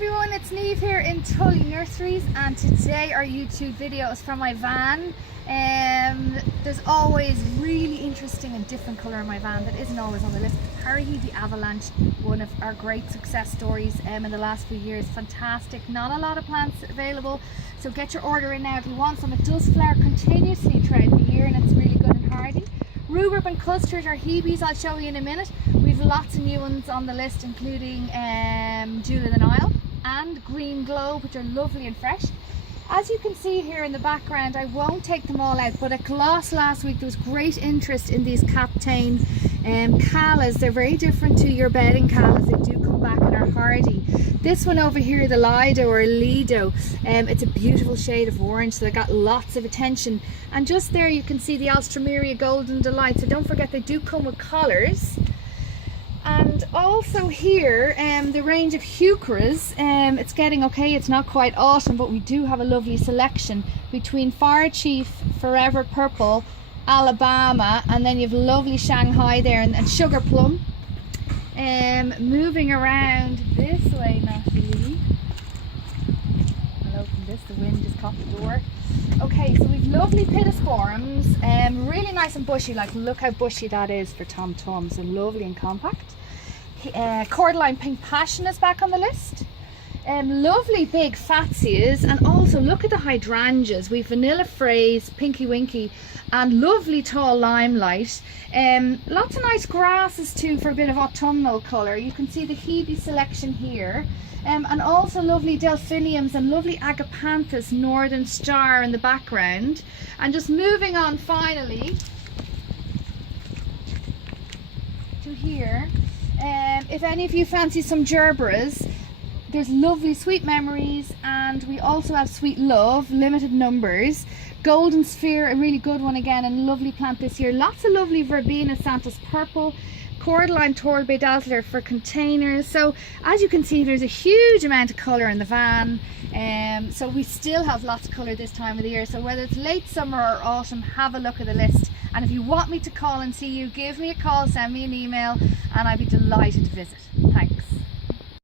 everyone, it's Niamh here in Tully Nurseries, and today our YouTube video is from my van. There's always really interesting and different colour in my van that isn't always on the list. Paraheavy Avalanche, one of our great success stories in the last few years. Fantastic, not a lot of plants available, so get your order in now if you want some. It does flower continuously throughout the year and it's really good and hardy. Rhubarb and custard are Hebes, I'll show you in a minute. We've lots of new ones on the list, including Jewel of the Nile and Green Globe, which are lovely and fresh. As you can see here in the background, I won't take them all out, but at Gloss last week there was great interest in these Captain callas. They're very different to your bedding callas. They do come back and are hardy. This one over here, the Lido or Lido, it's a beautiful shade of orange, so they got lots of attention. And just there you can see the Alstroemeria Golden Delight, so don't forget they do come with collars. And also here, the range of Heucheras, it's getting okay, it's not quite autumn, but we do have a lovely selection between Fire Chief, Forever Purple, Alabama, and then you have lovely Shanghai there and Sugar Plum. Moving around this way, Natalie. I'll open this, the wind just caught the door. Okay, so we've lovely Pittosporums, really nice and bushy, like look how bushy that is for Tom Tom, so lovely and compact. Cordyline Pink Passion is back on the list. Lovely big Fatsias, and also look at the hydrangeas. We've Vanilla Phrase, Pinky Winky, and lovely tall Limelight. Lots of nice grasses too for a bit of autumnal colour. You can see the Hebe selection here. And also lovely Delphiniums and lovely Agapanthus Northern Star in the background. And just moving on finally to here, if any of you fancy some Gerberas, there's lovely Sweet Memories, and we also have Sweet Love, limited numbers. Golden Sphere, a really good one again, and lovely plant this year. Lots of lovely Verbena Santos Purple, Cordyline Torbay Dazzler for containers. So as you can see, there's a huge amount of colour in the van. So we still have lots of colour this time of the year. So whether it's late summer or autumn, have a look at the list. And if you want me to call and see you, give me a call, send me an email, and I'd be delighted to visit. Thanks.